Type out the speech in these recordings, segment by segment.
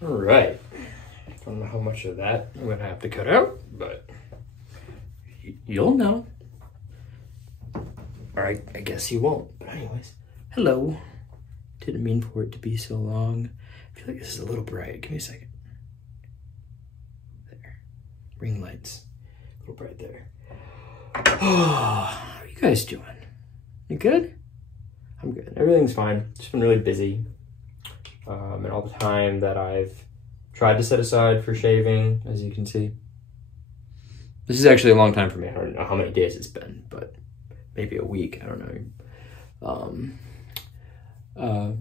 All right. Don't know how much of that I'm gonna have to cut out, but you'll know. All right, I guess you won't. But anyways, hello. Didn't mean for it to be so long. I feel like this is a little bright. Give me a second. There. Ring lights. A little bright there. Oh, how are you guys doing? You good? I'm good. Everything's fine. Just been really busy. And all the time that I've tried to set aside for shaving, as you can see. This is actually a long time for me. I don't know how many days it's been, but maybe a week. I don't know.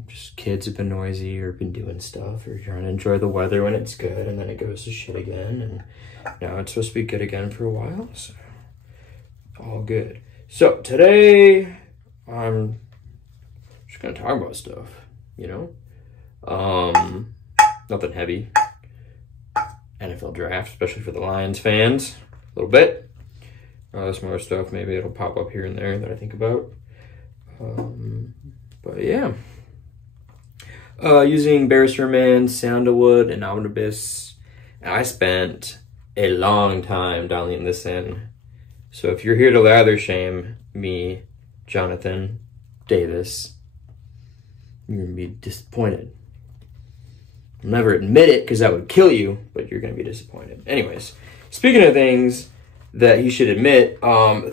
Just kids have been noisy or been doing stuff or trying to enjoy the weather when it's good, and then it goes to shit again. And now it's supposed to be good again for a while, so all good. So today I'm just gonna talk about stuff, you know? Nothing heavy. NFL draft, especially for the Lions fans, a little bit. Some other stuff, maybe it'll pop up here and there that I think about. But yeah. Using Bear Sermon, Sandalwood, and Omnibus. I spent a long time dialing this in. So if you're here to lather shame me, Jonathan Davis, you're gonna be disappointed. I'll never admit it because that would kill you, but you're gonna be disappointed. Anyways, speaking of things that he should admit,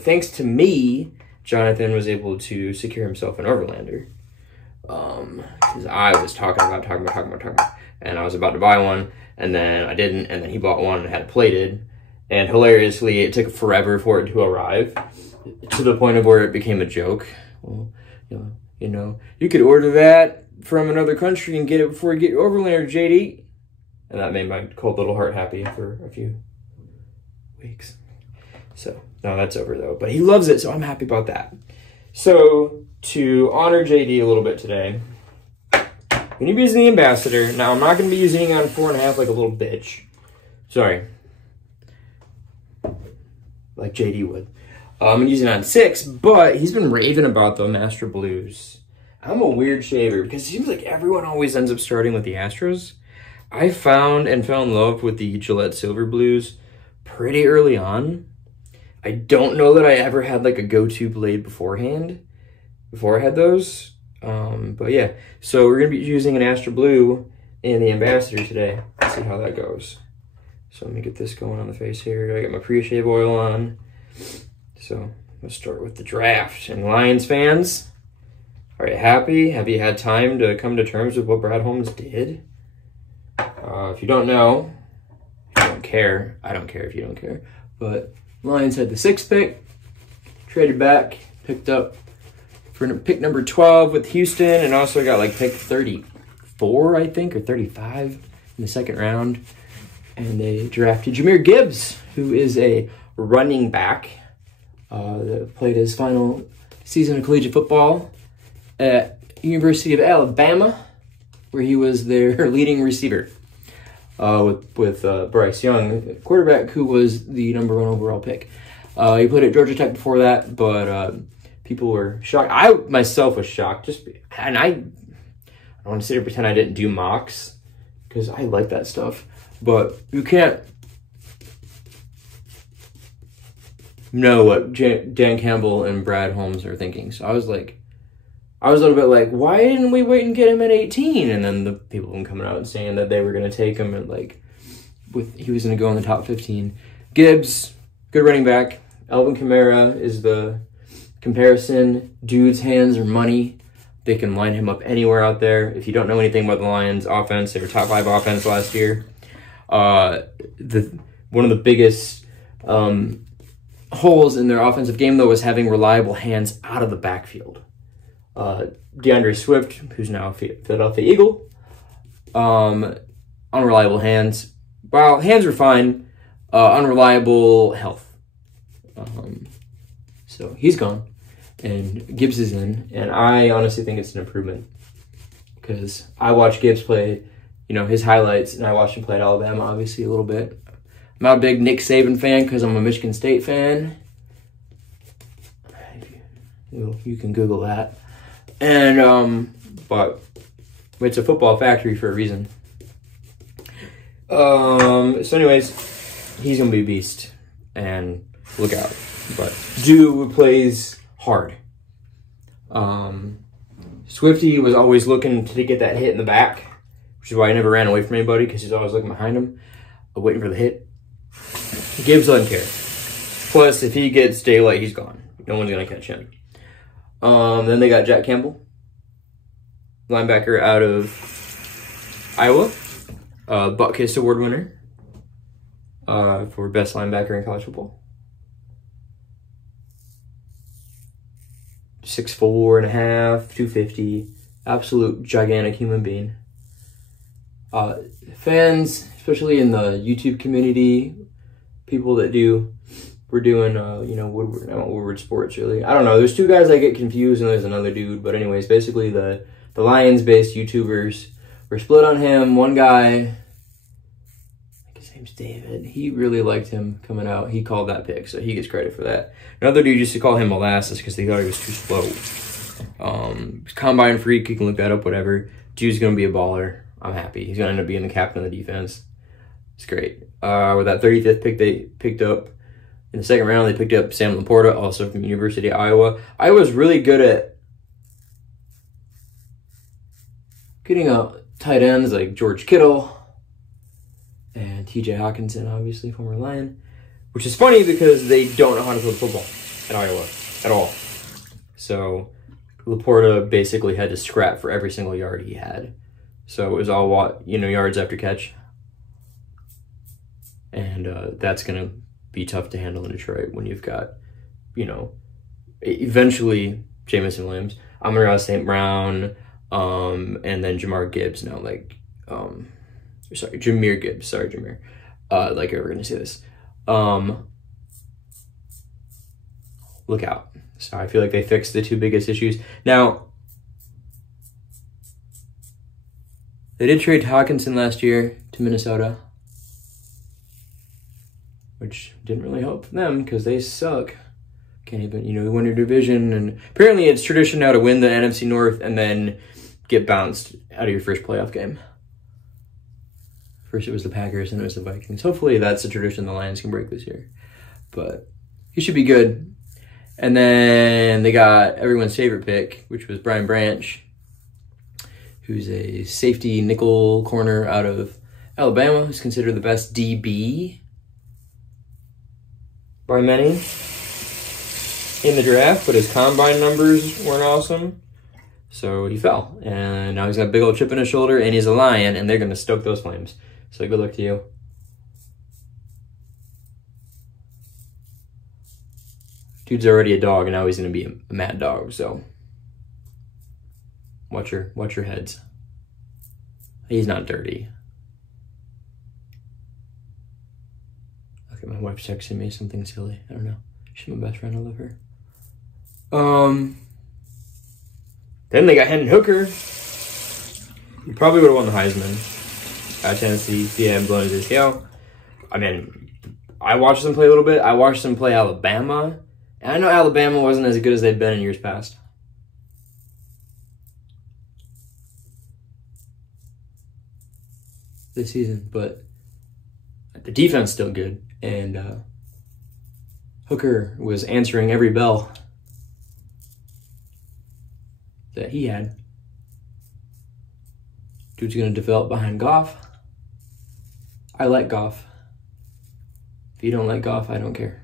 thanks to me, Jonathan was able to secure himself an Overlander. Because I was talking about, and I was about to buy one, and then I didn't, and then he bought one and had it plated, and hilariously, it took forever for it to arrive, to the point of where it became a joke. Well, you know, you could order that from another country and get it before you get your Overlander, JD. And that made my cold little heart happy for a few weeks. So, now that's over though. But he loves it, so I'm happy about that. So, to honor JD a little bit today, I'm going to be using the Ambassador. Now, I'm not going to be using it on 4.5 like a little bitch. Sorry. Like JD would. I'm using it on 6, but he's been raving about the Master Blues. I'm a weird shaver because it seems like everyone always ends up starting with the Astros. I found and fell in love with the Gillette Silver Blues pretty early on. I don't know that I ever had like a go-to blade beforehand, before I had those. But yeah, so we're going to be using an Astra Blue and the Ambassador today. Let's see how that goes. So let me get this going on the face here. I got my pre-shave oil on. So let's start with the draft. And Lions fans, are you happy? Have you had time to come to terms with what Brad Holmes did? If you don't know, if you don't care, I don't care if you don't care, but Lions had the 6th pick, traded back, picked up for pick number 12 with Houston, and also got like pick 34, I think, or 35 in the 2nd round. And they drafted Jahmyr Gibbs, who is a running back that played his final season of collegiate football at University of Alabama, where he was their leading receiver with Bryce Young, quarterback, who was the number 1 overall pick. He played at Georgia Tech before that, but people were shocked. I myself was shocked. And I don't want to sit here and pretend I didn't do mocks because I like that stuff, but you can't know what Dan Campbell and Brad Holmes are thinking. So I was a little bit like, why didn't we wait and get him at 18? And then the people have been coming out and saying that they were going to take him and he was going to go in the top 15. Gibbs, good running back. Alvin Kamara is the comparison. Dude's hands are money. They can line him up anywhere out there. If you don't know anything about the Lions offense, they were top 5 offense last year. One of the biggest holes in their offensive game, though, was having reliable hands out of the backfield. DeAndre Swift, who's now a Philadelphia Eagle, unreliable hands. Well, hands are fine. Unreliable health. So he's gone, and Gibbs is in, and I honestly think it's an improvement because I watched Gibbs play, his highlights, and I watched him play at Alabama, obviously, a little bit. I'm not a big Nick Saban fan because I'm a Michigan State fan. You can Google that. And, but it's a football factory for a reason. So anyways, he's going to be a beast. And look out. But Jew plays hard. Swifty was always looking to get that hit in the back, which is why he never ran away from anybody, because he's always looking behind him, waiting for the hit. Gibbs doesn't care. Plus, if he gets daylight, he's gone. No one's going to catch him. Then they got Jack Campbell, linebacker out of Iowa, Butkus Award winner for best linebacker in college football. 6'4.5", 250, absolute gigantic human being. Fans, especially in the YouTube community, people that we're doing, you know, Woodward Sports, really. I don't know, there's two guys I get confused, and there's another dude, but anyways, basically the Lions-based YouTubers were split on him. One guy, his name's David, he really liked him coming out. He called that pick, so he gets credit for that. Another dude used to call him Molasses because they thought he was too slow. Combine freak, you can look that up, whatever. Dude's going to be a baller. I'm happy. He's going to end up being the captain of the defense. It's great. With that 35th pick they picked up in the second round, they picked up Sam Laporta, also from University of Iowa. Iowa's really good at getting tight ends like George Kittle and TJ Hawkinson, obviously, former Lion. Which is funny because they don't know how to throw the football at Iowa at all. So Laporta basically had to scrap for every single yard he had. So it was all, you know, yards after catch. And that's going to be tough to handle in Detroit when you've got, you know, eventually Jameson Williams, Amon-Ra St. Brown, and then Jamar Gibbs now, like, sorry, Jahmyr Gibbs. Sorry, Jahmyr. Like I were going to say this. Look out. So I feel like they fixed the two biggest issues. Now, they did trade Hawkinson last year to Minnesota, which didn't really help them because they suck. Can't even, you know, win your division. And apparently it's tradition now to win the NFC North and then get bounced out of your first playoff game. First it was the Packers and it was the Vikings. Hopefully that's a tradition the Lions can break this year. But he should be good. And then they got everyone's favorite pick, which was Brian Branch, who's a safety nickel corner out of Alabama, who's considered the best DB by many in the draft, but his combine numbers weren't awesome. So he fell. And now he's got a big old chip in his shoulder, and he's a Lion, and they're going to stoke those flames. So good luck to you. Dude's already a dog, and now he's going to be a mad dog, so watch your heads. He's not dirty. Okay, my wife's texting me something silly. I don't know. She's my best friend. I love her. Then they got Hendon Hooker. He probably would have won the Heisman at Tennessee if he hadn't blown his ACL. I mean, I watched them play a little bit. I watched them play Alabama. And I know Alabama wasn't as good as they've been in years past. This season, but the defense still good. And Hooker was answering every bell that he had. Dude's going to develop behind Goff. I like Goff. If you don't like Goff, I don't care.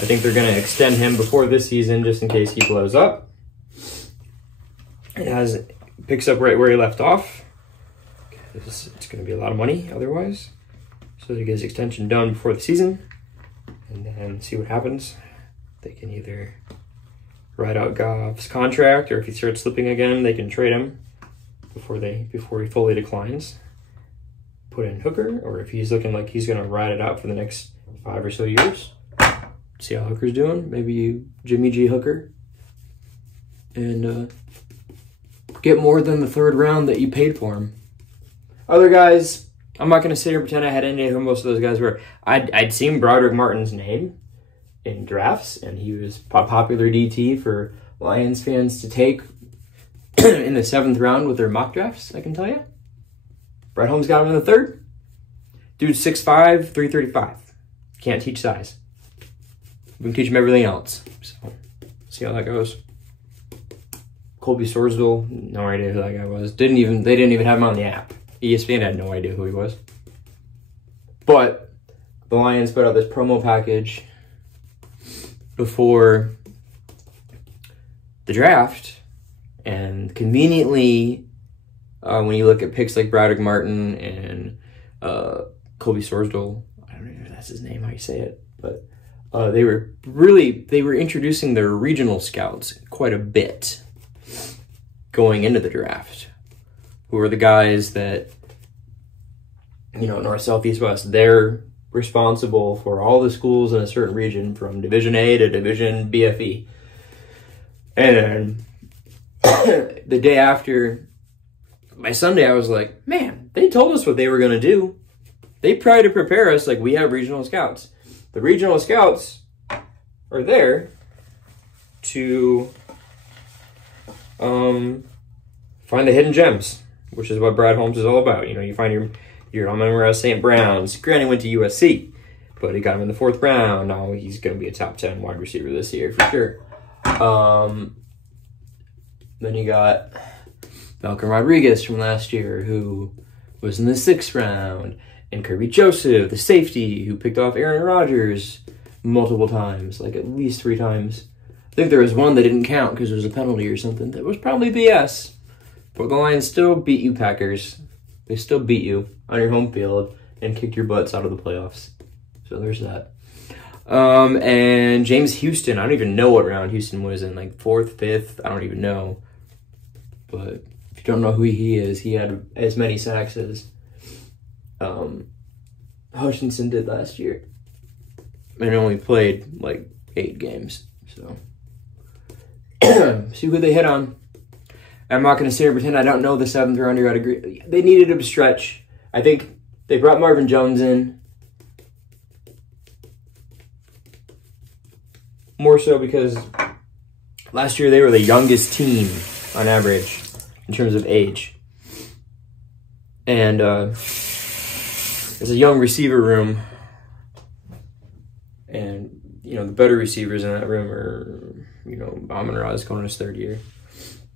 I think they're going to extend him before this season just in case he blows up. It picks up right where he left off. It's going to be a lot of money otherwise. So they get his extension done before the season and then see what happens. They can either ride out Goff's contract, or if he starts slipping again, they can trade him before he fully declines. Put in Hooker, or if he's looking like he's going to ride it out for the next 5 or so years. See how Hooker's doing. Maybe you Jimmy G Hooker and get more than the third round that you paid for him. Other guys, I'm not going to sit here and pretend I had any idea who most of those guys were. I'd seen Broderick Martin's name in drafts, and he was a popular DT for Lions fans to take in the 7th round with their mock drafts, I can tell you. Brett Holmes got him in the third. Dude's 6'5", 335. Can't teach size. We can teach him everything else. So, see how that goes. Colby Sorsdal, no idea who that guy was. They didn't even have him on the app. ESPN had no idea who he was. But the Lions put out this promo package before the draft, and conveniently, when you look at picks like Broderick Martin and Colby Sorsdal, I don't know if that's his name, how you say it, but they were introducing their regional scouts quite a bit going into the draft, who were the guys that, north, south, east, west, they're responsible for all the schools in a certain region from Division A to Division BFE. And the day after, by Sunday, I was like, man, they told us what they were going to do. They tried to prepare us like we have regional scouts. The regional scouts are there to find the hidden gems, which is what Brad Holmes is all about. You find your Amon-Ra St. Brown's. Granted, he went to USC, but he got him in the 4th round. Now he's going to be a top 10 wide receiver this year for sure. Then you got Malcolm Rodriguez from last year, who was in the 6th round, and Kirby Joseph, the safety, who picked off Aaron Rodgers multiple times, like at least 3 times. I think there was one that didn't count because it was a penalty or something. That was probably BS. But the Lions still beat you, Packers. They still beat you on your home field and kicked your butts out of the playoffs. So there's that. And James Houston, I don't even know what round Houston was in, like 4th, 5th, I don't even know. But if you don't know who he is, he had as many sacks as Hutchinson did last year. And only played like 8 games. So see who they hit on. I'm not going to sit here and pretend I don't know the 7th rounder. I'd agree. They needed a stretch. I think they brought Marvin Jones in. More so because last year they were the youngest team on average in terms of age. And there's a young receiver room. And, the better receivers in that room are, Amon-Ra is going in his 3rd year.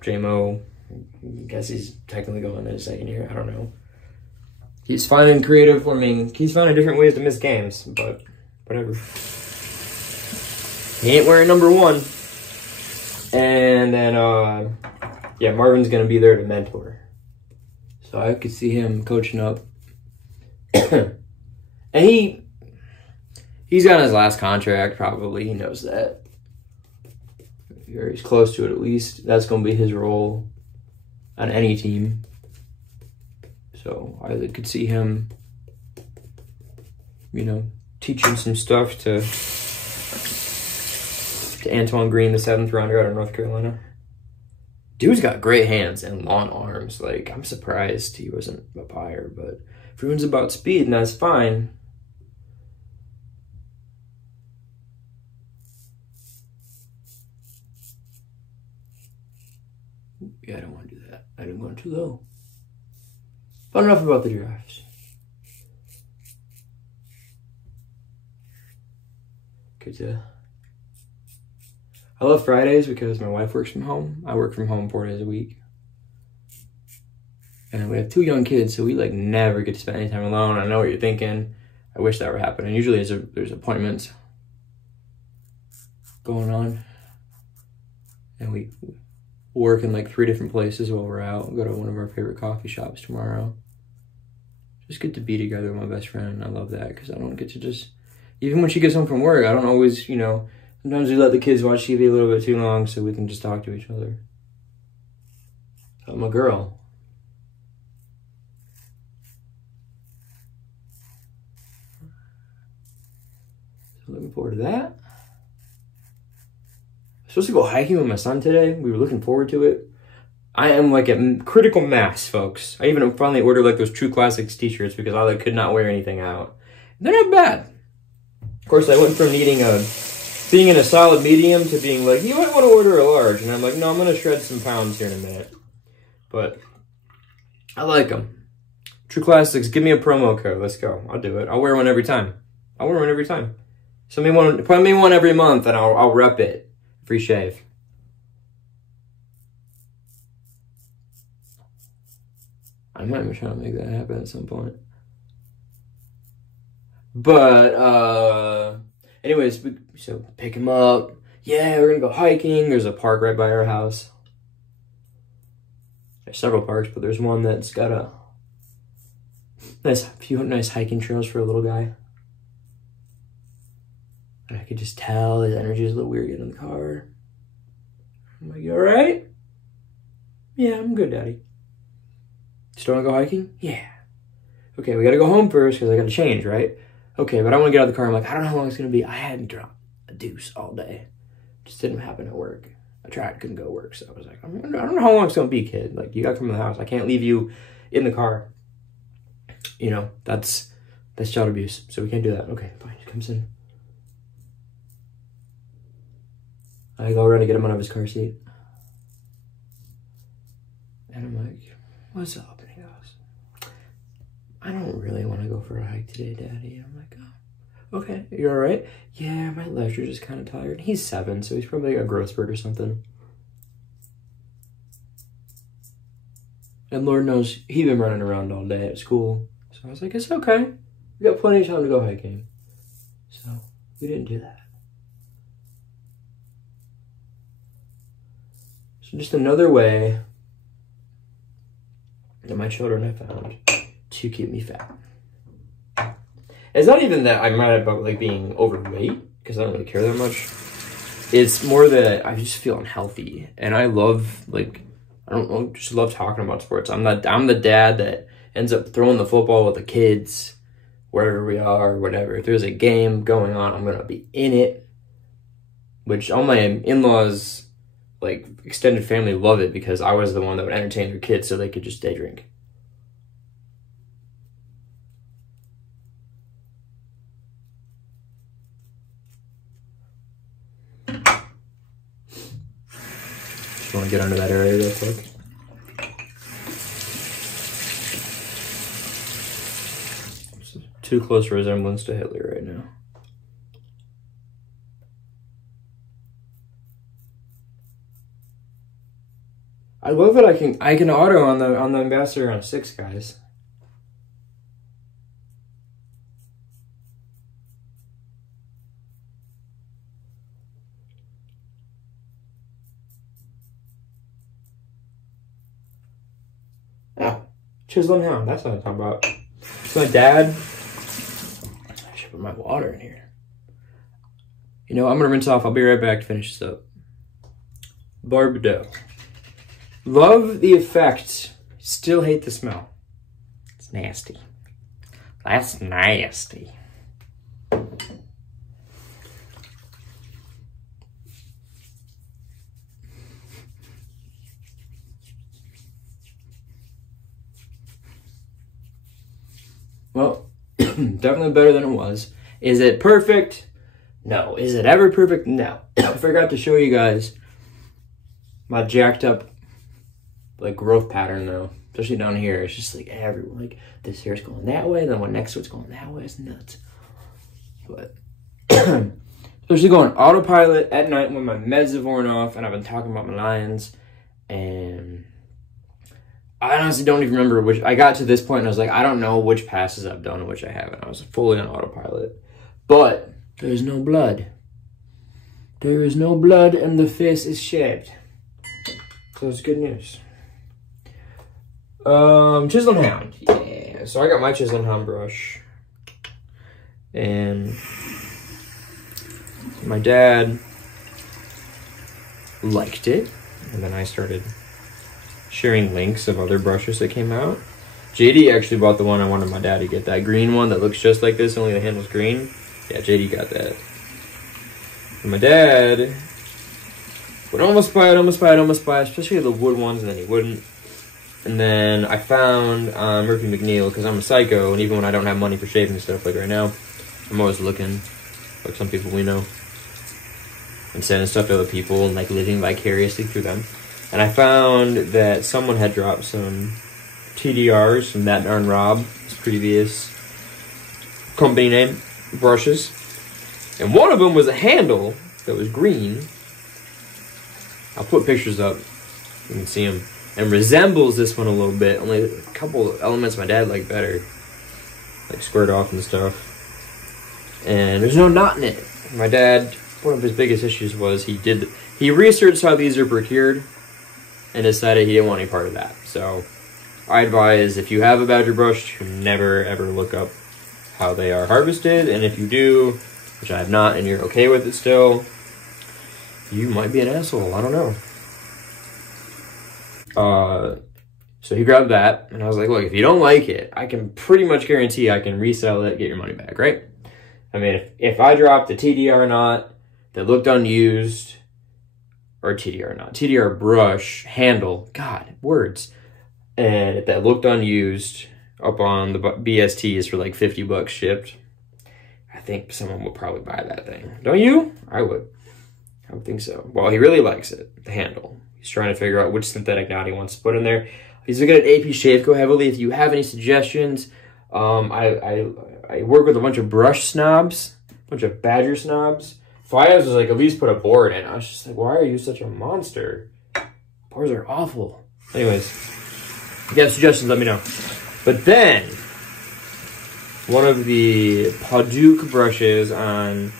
J-Mo, I guess he's technically going in his 2nd year. I don't know. He's finding creative. He's finding different ways to miss games, but whatever. He ain't wearing number 1. And then, Marvin's going to be there to mentor. So I could see him coaching up. And he's got his last contract, probably. He knows that. Or he's close to it, at least. That's going to be his role on any team. So I could see him, teaching some stuff to Antoine Green, the 7th rounder out of North Carolina. Dude's got great hands and long arms. Like, I'm surprised he wasn't up higher, but everyone's about speed, and that's fine. Yeah, I don't want to do that. I didn't go too low. But enough about the drafts. I love Fridays because my wife works from home. I work from home 4 days a week. And we have 2 young kids, so we never get to spend any time alone. I know what you're thinking. I wish that were happening. Usually there's appointments going on. And we work in 3 different places while we're out. We'll go to one of our favorite coffee shops tomorrow. Just get to be together with my best friend. I love that because I don't get to just, even when she gets home from work, I don't always, sometimes we let the kids watch TV a little bit too long so we can just talk to each other. I'm a girl. So looking forward to that. Supposed to go hiking with my son today. We were looking forward to it. I am at critical mass, folks. I even finally ordered those True Classics t-shirts because I could not wear anything out. They're not bad. Of course, I went from being in a solid medium to being you might want to order a large. And I'm no, I'm going to shred some pounds here in a minute. But I like them. True Classics, give me a promo code. Let's go. I'll do it. I'll wear one every time. I'll wear one every time. Send me one, put me one every month, and I'll rep it. Free shave. I might be trying to make that happen at some point. But, anyways, so pick him up. Yeah, we're gonna go hiking. There's a park right by our house. There's several parks, but there's one that's got a few nice hiking trails for a little guy. And I could just tell his energy is a little weird getting in the car. I'm like, you all right? Yeah, I'm good, Daddy. Still wanna go hiking? Yeah. Okay, we gotta go home first because I gotta change, right? Okay, but I want to get out of the car. I'm like, I don't know how long it's gonna be. I hadn't dropped a deuce all day. Just didn't happen at work. I tried, couldn't go to work. So I was like, I don't know how long it's gonna be, kid. Like, you gotta come to the house. I can't leave you in the car. You know, that's child abuse. So we can't do that. Okay, fine. He comes in. I go around to get him out of his car seat. And I'm like, what's up? And he goes, I don't really want to go for a hike today, Daddy. I'm like, oh, okay. You all right? Yeah, my legs are just kind of tired. He's 7, so he's probably got a growth spurt or something. And Lord knows he'd been running around all day at school. So I was like, it's okay. We got plenty of time to go hiking. So we didn't do that. So just another way that my children have found to keep me fat. It's not even that I'm mad about like being overweight, because I don't really care that much. It's more that I just feel unhealthy, and I love, like, I don't know, just love talking about sports. I'm the dad that ends up throwing the football with the kids wherever we are, whatever. If there's a game going on, I'm gonna be in it. Which all my in-laws, like extended family, love it because I was the one that would entertain their kids so they could just day drink. Just want to get under that area real quick. It's too close a resemblance to Hitler right now. I love that I can auto on the Ambassador on 6, guys. Oh, Chiseling Hound, that's what I'm talking about. It's my dad. I should put my water in here. You know, I'm gonna rinse off. I'll be right back to finish this up. Barbado. Love the effect. Still hate the smell. It's nasty. That's nasty. Well, definitely better than it was. Is it perfect? No. Is it ever perfect? No. I forgot to show you guys my jacked up like growth pattern though, especially down here. It's just like everywhere. Like this hair's going that way, then one next to it's going that way. It's nuts. But especially going autopilot at night when my meds have worn off, and I've been talking about my lions, and I honestly don't even remember which. I got to this point and I was like, I don't know which passes I've done and which I haven't. I was fully on autopilot, but there's no blood. There is no blood, and the face is shaved. So it's good news. Chiseling Hound. Yeah. So I got my Chiseling Hound brush. And my dad liked it. And then I started sharing links of other brushes that came out. JD actually bought the one I wanted my dad to get. That green one that looks just like this, only the handle's green. Yeah, JD got that. And my dad would almost buy it, especially the wood ones, and then he wouldn't. And then I found Murphy McNeil, because I'm a psycho, and even when I don't have money for shaving stuff, like right now, I'm always looking, like some people we know, and sending stuff to other people, and like living vicariously through them. And I found that someone had dropped some TDRs from That Darn Rob, his previous company name, brushes. And one of them was a handle that was green. I'll put pictures up. You can see them. And resembles this one a little bit. Only a couple of elements my dad liked better. Like squared off and stuff. And there's no knot in it. My dad, one of his biggest issues was he researched how these are procured and decided he didn't want any part of that. So I advise, if you have a Badger brush, to never ever look up how they are harvested. And if you do, which I have not, and you're okay with it still, you might be an asshole. I don't know. So he grabbed that, and I was like, look, if you don't like it, I can pretty much guarantee I can resell it, get your money back, right? I mean, if I dropped a TDR knot that looked unused, or TDR knot, TDR brush handle, God, words, and that looked unused up on the BSTs for like 50 bucks shipped, I think someone would probably buy that thing. Don't you? I would think so. Well, he really likes it, the handle. He's trying to figure out which synthetic knot he wants to put in there. He's looking at AP Shaveco heavily. If you have any suggestions, I work with a bunch of brush snobs, a bunch of Badger snobs. Fias was like, at least put a board in. I was just like, why are you such a monster? Boards are awful. Anyways, if you have suggestions, let me know. But then, one of the Padauk brushes on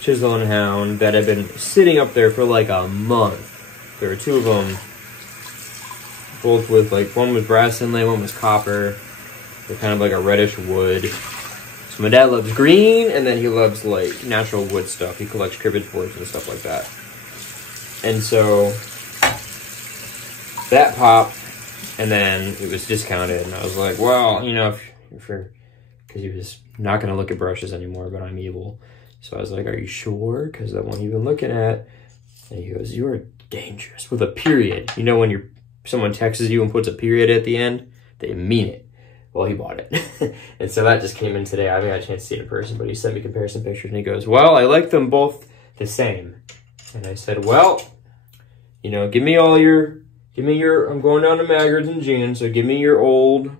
Chisel and Hound that have been sitting up there for like a month. There were two of them, both with like, one was brass inlay, one was copper. They're kind of like a reddish wood. So my dad loves green, and then he loves like natural wood stuff. He collects cribbage boards and stuff like that. And so that popped, and then it was discounted, and I was like, well, you know, because he was not going to look at brushes anymore, but I'm evil. So I was like, are you sure? Because the one you've been looking at, and he goes, you are dangerous, with a period. You know when someone texts you and puts a period at the end, they mean it. Well, he bought it. And so that just came in today. I haven't had a chance to see it in person, but he sent me comparison pictures, and he goes, well, I like them both the same. And I said, well, you know, give me your, I'm going down to Maggards and Jeans, so give me your old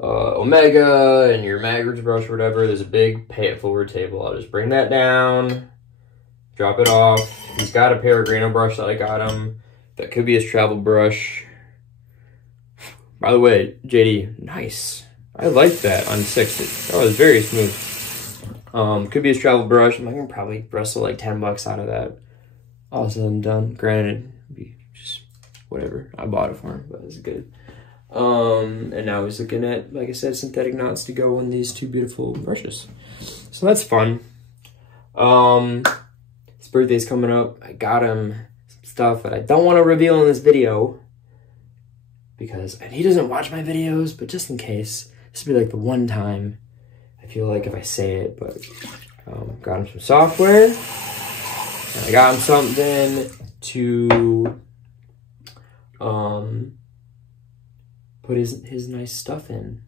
Omega and your Maggards brush or whatever. There's a big pay it forward table. I'll just bring that down, drop it off. He's got a Peregrino brush that I got him. That could be his travel brush. By the way, JD, nice. I like that on 60. That was very smooth. Could be his travel brush. I'm gonna probably wrestle like 10 bucks out of that. All said and done. Granted, be just whatever. I bought it for him, but it's good. And now he's looking at, like I said, synthetic knots to go in these two beautiful brushes. So that's fun. His birthday's coming up. I got him some stuff that I don't want to reveal in this video and he doesn't watch my videos, but just in case, this would be like the one time I feel like if I say it, but got him some software, and I got him something to put his nice stuff in.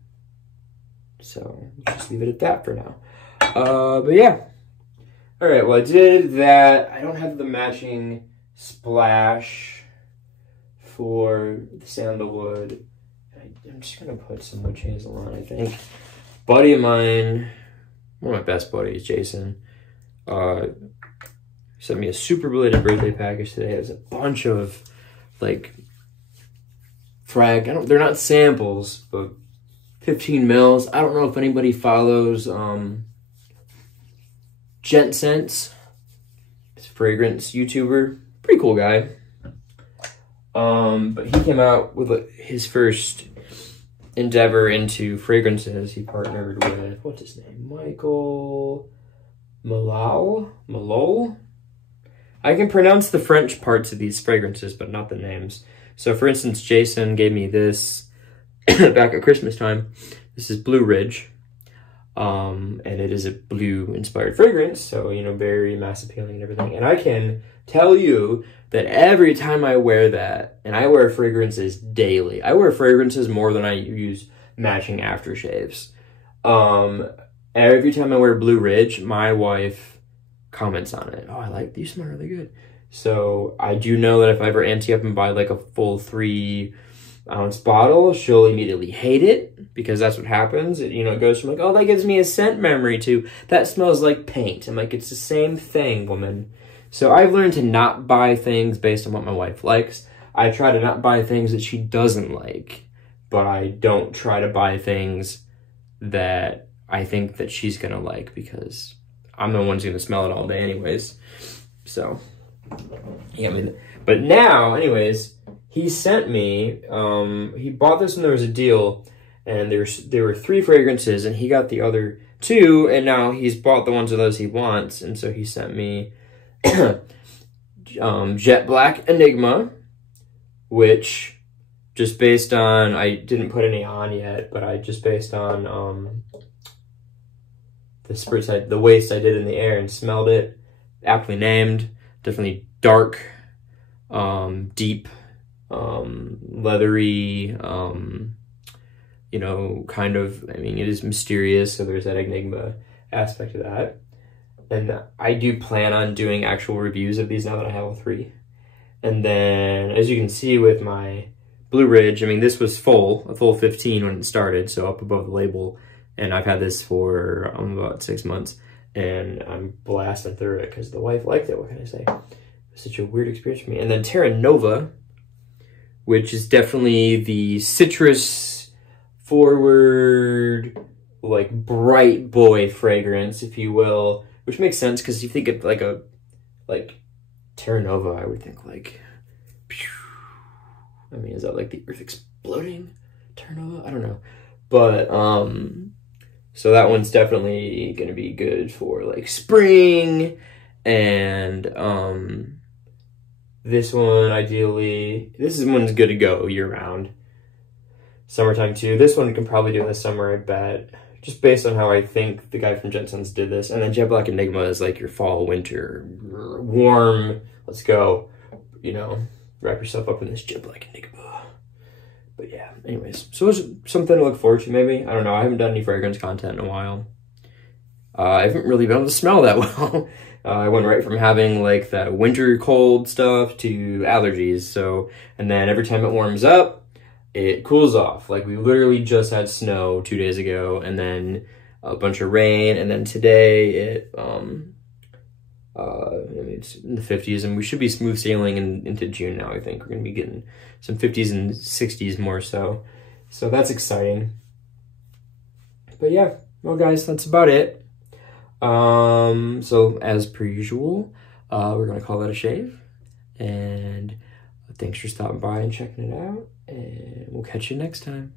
So just leave it at that for now. But yeah. All right, well, I did that. I don't have the matching splash for the sandalwood. I'm just gonna put some witch hazel on, I think. Buddy of mine, one of my best buddies, Jason, sent me a super belated birthday package today. It was a bunch of like they're not samples, but 15 mils. I don't know if anybody follows Gent Sense. It's a fragrance YouTuber. Pretty cool guy. But he came out with his first endeavor into fragrances. He partnered with, what's his name? Michael Malol? I can pronounce the French parts of these fragrances, but not the names. So for instance, Jason gave me this back at Christmas time. This is Blue Ridge. And it is a blue inspired fragrance. So, you know, very mass appealing and everything. And I can tell you that every time I wear that, and I wear fragrances daily. I wear fragrances more than I use matching aftershaves. Every time I wear Blue Ridge, my wife comments on it. Oh, I like, these smell really good. So I do know that if I ever ante up and buy like a full 3-ounce bottle, she'll immediately hate it because that's what happens. It, you know, it goes from like, oh, that gives me a scent memory to that smells like paint. I'm like, it's the same thing, woman. So I've learned to not buy things based on what my wife likes. I try to not buy things that she doesn't like, but I don't try to buy things that I think that she's gonna like because I'm the one who's gonna smell it all day anyways. So, yeah, I mean, but now, anyways, he sent me, he bought this when there was a deal, and there were 3 fragrances, and he got the other 2, and now he's bought the ones of those he wants, and so he sent me Jet Black Enigma, which, just based on, I didn't put any on yet, but I just based on the spritz, the waste I did in the air and smelled it, aptly named, definitely dark, deep, leathery, you know, kind of, I mean, it is mysterious, so there's that enigma aspect of that. And I do plan on doing actual reviews of these now that I have all 3. And then, as you can see with my Blue Ridge, I mean, this was a full 15 when it started, so up above the label. And I've had this for about 6 months, and I'm blasting through it because the wife liked it. What can I say? It's such a weird experience for me. And then Terra Nova, which is definitely the citrus forward, like bright boy fragrance, if you will, which makes sense because you think of like Terra Nova, I would think like, I mean, is that like the earth exploding? Terra Nova? I don't know. But, so that one's definitely going to be good for like spring, and this one ideally, this one's good to go year round. Summertime too. This one can probably do in the summer, I bet, just based on how I think the guy from Jetsons did this. And then Jet Black Enigma is like your fall, winter, warm, let's go, you know, wrap yourself up in this Jet Black Enigma. But yeah, anyways, so it's something to look forward to maybe. I don't know, I haven't done any fragrance content in a while. I haven't really been able to smell that well. I went right from having like that winter cold stuff to allergies. So, and then every time it warms up, it cools off. Like we literally just had snow 2 days ago, and then a bunch of rain, and then today it, I mean, it's in the 50s, and we should be smooth sailing into June now. I think we're gonna be getting some 50s and 60s more so. So that's exciting. But yeah, well guys, that's about it. So as per usual, we're gonna call that a shave, and thanks for stopping by and checking it out, and we'll catch you next time.